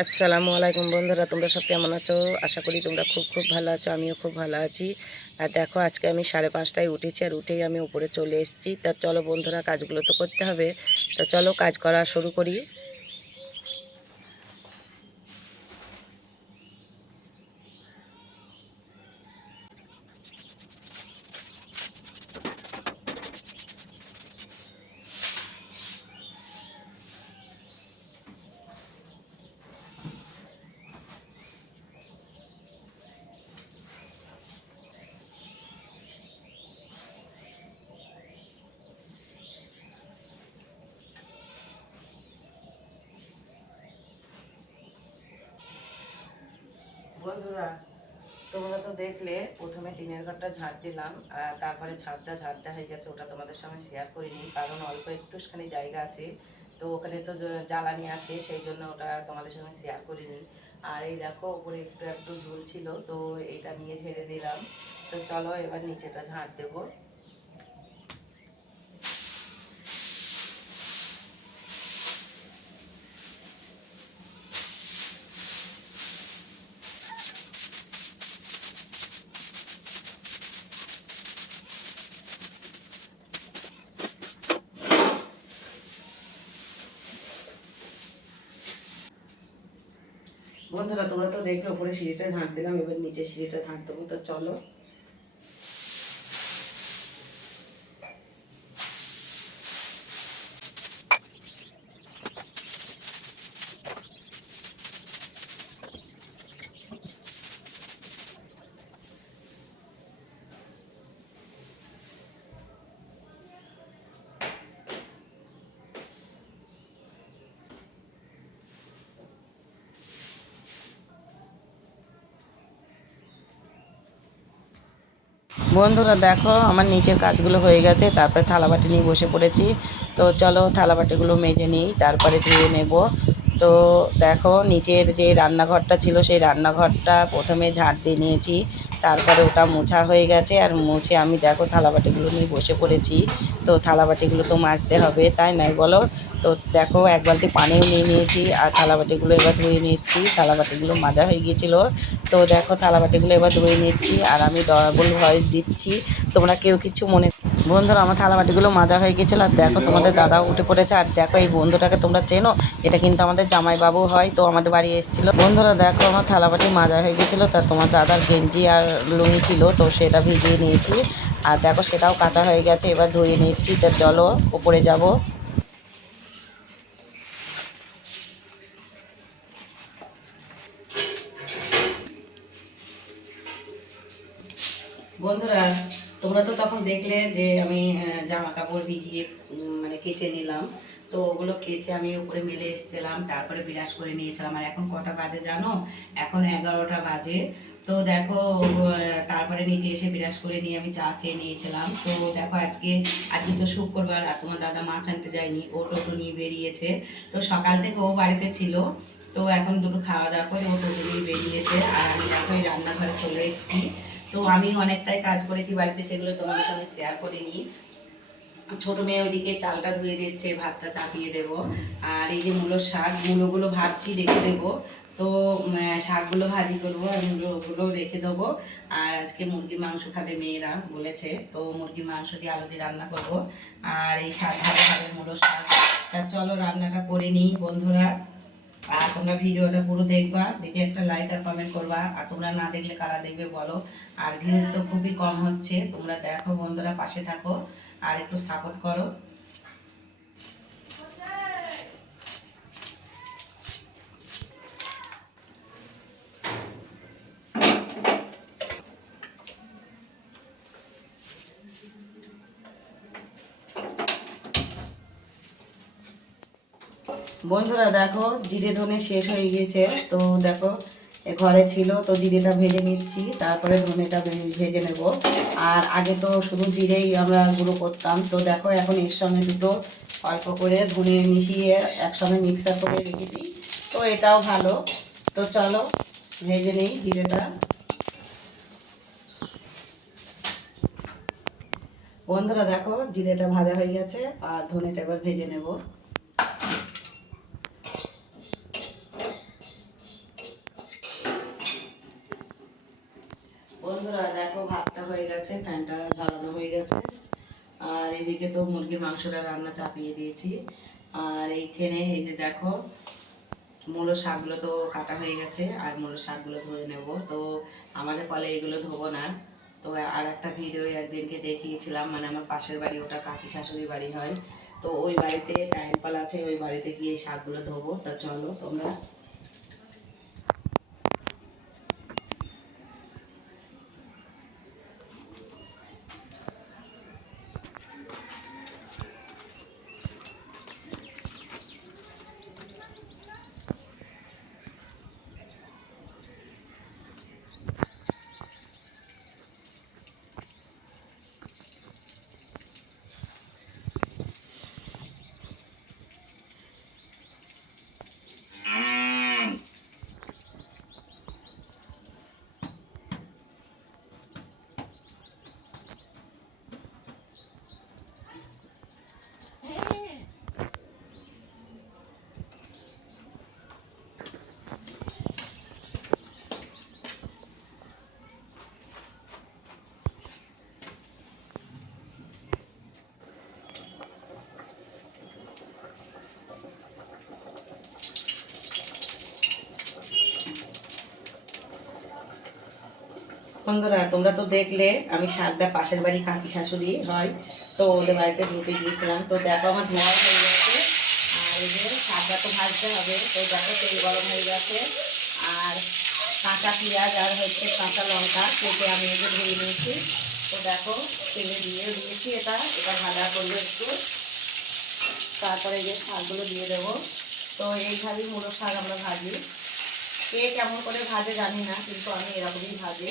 আসসালামু আলাইকুম বন্ধুরা, তোমরা সব কেমন আছো? আশা করি তোমরা খুব খুব ভালো আছো, আমিও খুব ভালো আছি। আর দেখো, আজকে আমি সাড়ে পাঁচটায় উঠেছি আর উঠেই আমি উপরে চলে এসেছি। তা চলো বন্ধুরা, কাজগুলো তো করতে হবে। তো চলো, কাজ করা শুরু করি। বন্ধুরা, তোমরা তো দেখলে, প্রথমে টিনের ঘরটা ঝাড় দিলাম তারপরে ছাদটা ঝাড়টা হয়ে গেছে, ওটা তোমাদের সঙ্গে শেয়ার করিনি, কারণ অল্প একটুখানি জায়গা আছে, তো ওখানে তো জ্বালানি আছে, সেই জন্য ওটা তোমাদের সঙ্গে শেয়ার করিনি। আর এই দেখো, ওপরে একটু একটু ঝুল ছিল, তো এটা নিয়ে ঝেড়ে দিলাম, তো চলো এবার নিচেটা ঝাড় দেবো। বন্ধুরা তোমরা তো দেখলে ওপরে সিঁড়িটা ঝাঁট দিলাম, এবার নিচে সিঁড়িটা ঝাঁট দেবো, তো চলো। বন্ধুরা দেখো, আমার নিচের কাজগুলো হয়ে গেছে, তারপরে থালাবাটি নিয়ে বসে পড়েছি। তো চলো থালাবাটিগুলো মেজে নিই, তারপরে ধুয়ে নেব। তো দেখো, নিচের যে রান্নাঘরটা ছিল, সেই রান্নাঘরটা প্রথমে ঝাড় দিয়ে নিয়েছি, তারপরে ওটা মোছা হয়ে গেছে, আর মুছে আমি দেখো থালাবাটিগুলো নিয়ে বসে পড়েছি। তো থালাবাটিগুলো তো মাজতে হবে, তাই নাই বলো? তো দেখো, এক বালতি পানিও নিয়ে নিয়েছি আর থালাবাটিগুলো এবার ধুয়ে নিচ্ছি। থালাবাটিগুলো মাজা হয়ে গিয়েছিল। তো দেখো, থালাবাটিগুলো এবার ধুয়ে নিচ্ছি আর আমি ডবল ভয়েস দিচ্ছি। তোমরা কেউ কিছু মনে বন্ধুরা আমার থালাবাটিগুলো মাজা হয়ে গেছিল, আর দেখো তোমাদের দাদা উঠে পড়েছে, আর দেখো এই বন্ধুটাকে তোমরা চেনো, এটা কিন্তু আমাদের জামাইবাবু হয়, তো আমাদের বাড়ি এসেছিল। বন্ধুরা দেখো আমার থালাবাটি মাজা হয়ে গেছিল, তা তোমার দাদার গেঞ্জি আর লুঙ্গি ছিল, তো সেটা ভিজিয়ে নিয়েছি, আর দেখো সেটাও কাঁচা হয়ে গেছে, এবার ধুয়ে নিচ্ছি, তো চলো উপরে যাব। বন্ধুরা তোমরা তো তখন দেখলে যে আমি জামা কাপড় ভিজিয়ে মানে কেচে নিলাম। তো ওগুলো কেচে আমি উপরে মেলে এসেছিলাম, তারপরে বিরাজ করে নিয়েছিলাম। আর এখন কটা বাজে জানো? এখন এগারোটা বাজে। তো দেখো তারপরে নিচে এসে বিরাজ করে নিয়ে আমি চা খেয়ে নিয়েছিলাম। তো দেখো আজকে আজকে তো শুক্রবার, আর তোমার দাদা মাছ আনতে যায়নি, ও টোটো নিয়ে বেরিয়েছে। তো সকাল থেকে ও বাড়িতে ছিল। তো এখন দুটো খাওয়া দাওয়া করে ও টোটো নিয়ে বেরিয়েছে। আর আমি দেখো এই রান্নাঘরে চলে এসেছি। তো আমি অনেকটাই কাজ করেছি বাড়িতে, সেগুলো তোমাদের সঙ্গে শেয়ার করে নিই। ছোট মেয়ে ওইদিকে চালটা ধুয়ে দিচ্ছে, ভাতটা চাপিয়ে দেব। আর এই যে মূলো শাক, মূলোগুলো ভাবছি রেখে দেবো। তো শাকগুলো ভাজি করব আর মূলোগুলো রেখে দেবো। আর আজকে মুরগির মাংস খাবে মেয়েরা বলেছে, তো মুরগির মাংস দিয়ে আলু দিয়ে রান্না করব। আর এই শাক ভালো খাবে মূলো শাক। তা চলো রান্নাটা করে নিই বন্ধুরা। আর তোমরা ভিডিওটা পুরো দেখবা, দেখে একটা লাইক আর কমেন্ট করবা, আর তোমরা না দেখলে কারা দেখবে বলো? আর ভিউজ তো খুবই কম হচ্ছে, তোমরা দেখো বন্ধুরা, পাশে থাকো, আর একটু সাপোর্ট করো। বন্ধুরা, দেখো জিরে ধনে শেষ হয়ে গিয়েছে। তো দেখো ঘরে ছিল, তো জিরেটা ভেজে নিচ্ছি, তারপরে ধনেটা ভেজে নেব। আর আগে তো শুধু জিরেই আমরা গুঁড়ো করতাম। তো দেখো, এখন এর সঙ্গে দুটো অল্প করে ধনে মিশিয়ে একসঙ্গে মিক্সার করে রেখেছি। তো এটাও ভালো। তো চলো, ভেজে নেই জিরেটা বন্ধুরা, দেখো জিরেটা ভাজা হয়ে গেছে, আর ধনেটা এবার ভেজে নেব। গেছে, ফ্যানটা ঝালানো হয়ে গেছে। আর এদিকে তো মুরগির মাংসটা রান্না চাপিয়ে দিয়েছি। আর এইখানে এই যে দেখো, মূলো শাকগুলো তো কাটা হয়ে গেছে, আর মূলো শাকগুলো ধুয়ে নেব। তো আমাদের কলে এগুলো ধোবো না। তো আর একটা ভিডিও একদিনকে দেখিয়েছিলাম মানে আমার পাশের বাড়ি, ওটা কাকি শাশুড়ি বাড়ি হয়। তো ওই বাড়িতে টাইম কল আছে, ওই বাড়িতে গিয়ে শাকগুলো ধোবো। তা চলো তোমরা বন্ধুরা, তোমরা তো দেখলে, আমি শাকটা পাশের বাড়ি কাকি শাশুড়ি হয়, তো ওদের বাড়িতে ধুতে গিয়েছিলাম। তো দেখো, আমার ধোয়া হয়ে গেছে, আর এই যে শাকটা তো ভাজতে হবে, তো দেখো তেল গরম হয়ে গেছে, আর কাঁচা পেঁয়াজ আর হচ্ছে কাঁচা লঙ্কা কেটে আমি এই ধুয়ে নিয়েছি। তো দেখো, তেলে দিয়ে দিয়েছি এটা এটা ভাজা করব একটু। তারপরে যে শাকগুলো দিয়ে দেবো। তো এইভাবেই মূলো শাক আমরা ভাজি। কে কেমন করে ভাজে জানি না, কিন্তু আমি এরকমই ভাজি।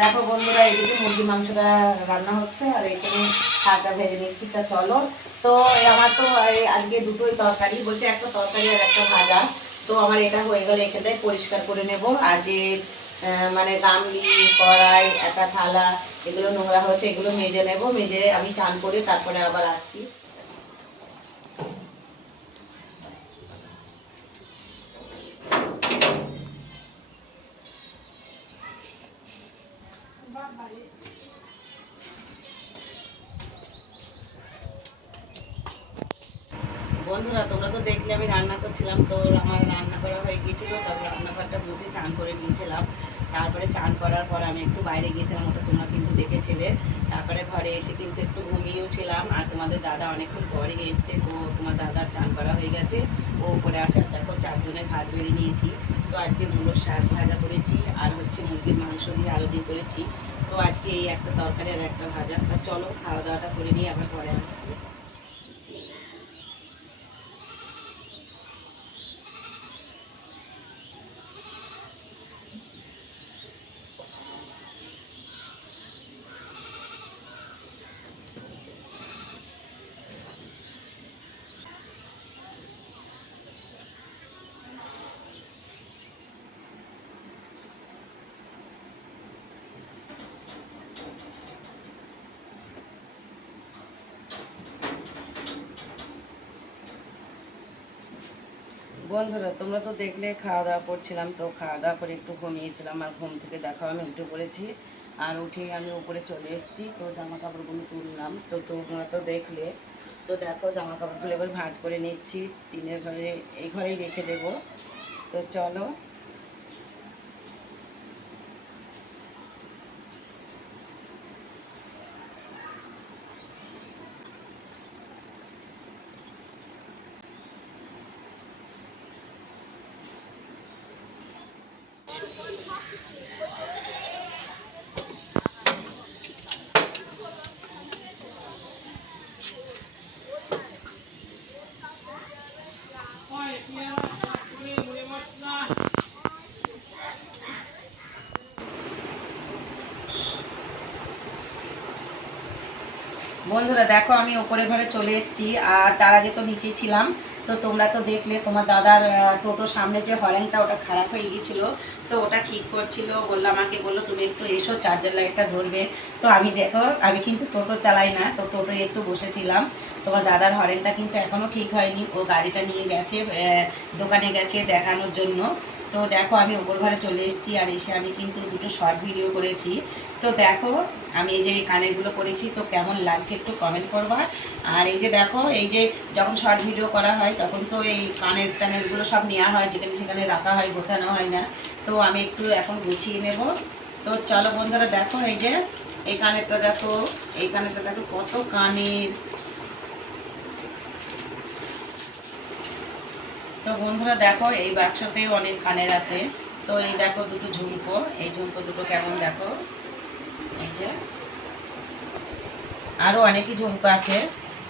দেখো বন্ধুরা, এদিকে মুরগি মাংসটা রান্না হচ্ছে আর এখানে শাকটা ভেজে নিচ্ছি। তা চলো, তো আমার তো আজকে দুটোই তরকারি বলতে একটা তরকারি আর একটা ভাজা। তো আমার এটা হয়ে গেলে এখানে পরিষ্কার করে নেব। আর যে মানে গামলি, কড়াই একটা থালা, এগুলো নোংরা হয়েছে, এগুলো মেজে নেব। মেজে আমি চান করে তারপরে আবার আসছি। বন্ধুরা, তোমরা তো দেখলে, আমি রান্না করছিলাম তো আমার রান্না করা হয়ে গিয়েছিল তারপর রান্নাঘরটা বুঝে চান করে নিয়েছিলাম। তারপরে চান করার পর আমি একটু বাইরে গিয়েছিলাম, ওটা তোমরা কিন্তু দেখেছিলে। তারপরে ঘরে এসে কিন্তু একটু ঘুমিয়েও ছিলাম আর তোমাদের দাদা অনেকক্ষণ পরে এসছে, তো তোমার দাদার চান করা হয়ে গেছে। ও করে আছে দেখো চারজনের ভাত বেরিয়ে নিয়েছি। তো আজকে মুলোর শাক ভাজা করেছি, আর হচ্ছে মুরগির মাংস দিয়ে আলু দিয়ে করেছি। তো আজকে এই একটা তরকারি আর একটা ভাজা। চলো খাওয়া দাওয়াটা করে নিয়ে আবার পরে আসছি। বন্ধুরা, তোমরা তো দেখলে খাওয়া দাওয়া করছিলাম, তো খাওয়া দাওয়া করে একটু ঘুমিয়েছিলাম আর ঘুম থেকে দেখাও আমি উঠে পড়েছি। আর উঠে আমি উপরে চলে এসেছি, তো জামা কাপড়গুলো তুললাম। তো তোমরা তো দেখলে, তো দেখো জামা কাপড়গুলো এবার ভাঁজ করে নিচ্ছি টিনের ঘরে, এই ঘরেই রেখে দেবো। তো চলো বন্ধুরা, দেখো আমি ওপরে ঘরে চলে এসেছি আর তার আগে তো নিচেই ছিলাম। তো তোমরা তো দেখলে, তোমার দাদার টোটোর সামনে যে হরেনটা, ওটা খারাপ হয়ে গিয়েছিল। তো ওটা ঠিক করছিল, বলল আমাকে, বলল, তুমি একটু এসো চার্জার লাইটটা ধরবে। তো আমি দেখো, আমি কিন্তু টোটো চালাই না, তো টোটোয় একটু বসেছিলাম। তোমার দাদার হরেনটা কিন্তু এখনও ঠিক হয়নি, ও গাড়িটা নিয়ে গেছে দোকানে গেছে দেখানোর জন্য। তো দেখো, আমি ওপর ঘরে চলে এসেছি আর এসে আমি কিন্তু দুটো শর্ট ভিডিও করেছি। তো দেখো, আমি এই যে কানেরগুলো করেছি তো কেমন লাগছে একটু কমেন্ট করবা। আর এই যে দেখো, এই যে যখন শর্ট ভিডিও করা হয়, তখন তো এই কানের টানেরগুলো সব নেওয়া হয়, যেখানে সেখানে রাখা হয়, গোছানো হয় না। তো আমি একটু এখন গুছিয়ে নেব। তো চলো বন্ধুরা, দেখো এই যে, এই কানেরটা দেখো, এই কানেরটা দেখো কত কানের। তো বন্ধুরা দেখো, এই বাক্সতেও অনেক কানের আছে। তো এই দেখো দুটো ঝুমকো। এই ঝুমকো দুটো কেমন দেখো? এই যে। আরও অনেকই ঝুমকো আছে।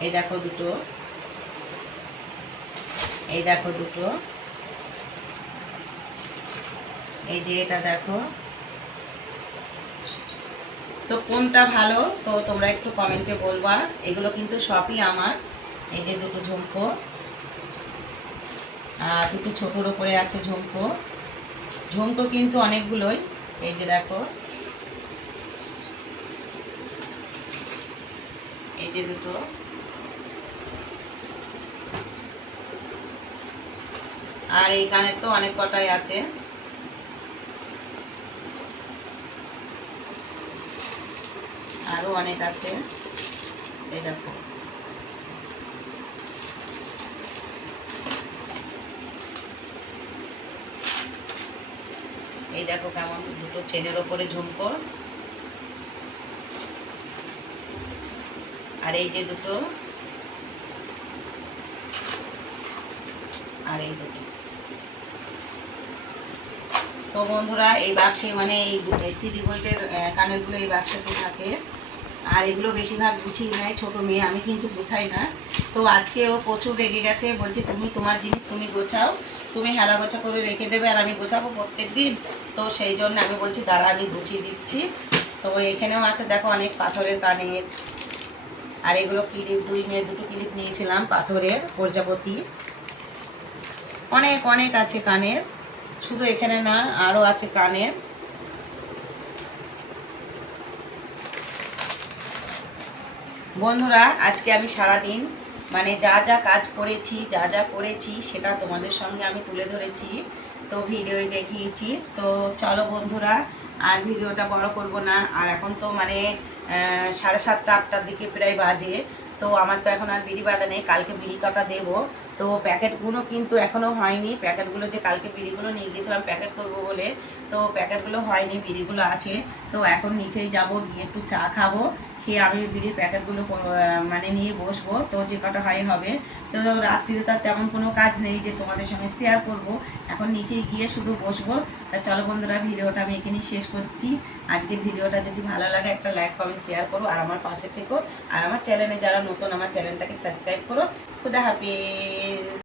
এই দেখো দুটো। এই দেখো দুটো। এই যে এটা দেখো। তো কোনটা ভালো, তো তোমরা একটু কমেন্টে বলবা। এগুলো কিন্তু সবই আমার। এই যে দুটো ঝুমকো। দুটো ছোটোর ওপরে আছে ঝুমকো। ঝুমকো কিন্তু অনেকগুলোই। এই যে দেখো। এই যে দুটো। আর এই কানের তো অনেক কটাই আছে। আরও অনেক আছে। এই দেখো। এই দেখো কেমন, দুটো চেনের ওপরে ঝুমকো। আর এই যে দুটো। আর এই দুটো। তো বন্ধুরা, এই বাক্সে মানে এই সিডি গোল্ডের কানেরগুলো এই বাক্সতে থাকে। আর এগুলো বেশিরভাগ গুছিয়ে নেয় ছোটো মেয়ে, আমি কিন্তু গোছাই না। তো আজকে ও প্রচুর রেগে গেছে, বলছে, তুমি তোমার জিনিস তুমি গোছাও। তুমি হেলা গোছা করে রেখে দেবে আর আমি গোছাবো প্রত্যেক দিন তো সেই জন্য আমি বলছি, দাঁড়া, আমি গুছিয়ে দিচ্ছি। তো এখানেও আছে, দেখো অনেক পাথরের কানের আর এগুলো ক্লিপ, দুই মেয়ের দুটো ক্লিপ নিয়েছিলাম পাথরের, প্রজাপতি। অনেক অনেক আছে কানের। শুধু এখানে না আরও আছে কানের। বন্ধুরা, আজকে আমি সারা দিন মানে যা যা কাজ করেছি, যা যা করেছি, সেটা তোমাদের সঙ্গে আমি তুলে ধরেছি, তো ভিডিওই দেখিয়েছি। তো চলো বন্ধুরা, আর ভিডিওটা বড় করব না। আর এখন তো মানে সাড়ে সাতটা, আটটার দিকে প্রায় বাজে। তো আমার তো এখন আর বিড়ি বাঁধা নেই, কালকে বিড়ি কাটা দেবো। তো প্যাকেটগুলো কিন্তু এখনও হয়নি। প্যাকেটগুলো যে কালকে বিড়িগুলো নিয়ে গেছিলাম প্যাকেট করব বলে, তো প্যাকেটগুলো হয়নি, বিড়িগুলো আছে। তো এখন নিচেই যাব, গিয়ে একটু চা খাব। খেয়ে আমি বিড়ির প্যাকেটগুলো মানে নিয়ে বসবো। তো যে কটা হয় হবে। তো রাত্রিরে তো আর তেমন কোনো কাজ নেই যে তোমাদের সঙ্গে শেয়ার করব। এখন নিচেই গিয়ে শুধু বসবো। তা চলো বন্ধুরা, ভিডিওটা আমি এখানেই শেষ করছি। আজকের ভিডিওটা যদি ভালো লাগে, একটা লাইক কমেন্ট শেয়ার করো। আর আমার পাশে থেকো। আর আমার চ্যানেলে যারা নতুন, আমার চ্যানেলটাকে সাবস্ক্রাইব করো। খুদা হাফিজ।